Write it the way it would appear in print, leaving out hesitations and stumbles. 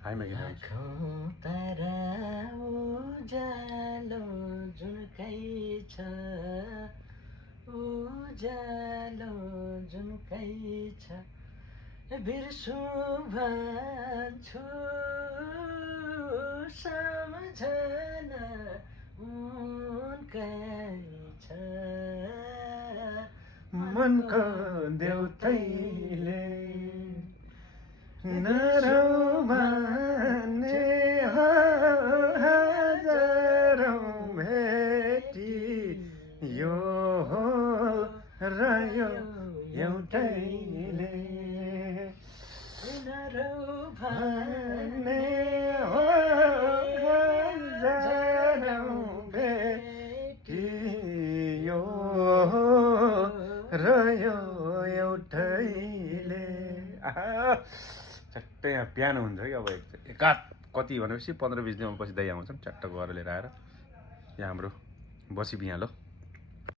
आँखौँ तारा उज्यालो जुनकै छ उज्यालो जुनकै छ बिर्सु भन्छु सम्झना उनकै छ मनको देउतैले नरौ माने हजारौँ भेटी यो रह्यो एउटैले नरौ भने हजारौँ भेटी यो रह्यो एउटैले चट्टै यहाँ बिहान हुन्छ कि अब एकात कति भनेपछि 15-20 दिनमा पछि दाइ आउँछन् चट्ट गरेर लिएर आएर यहाँ हाम्रो बसी बिहा ल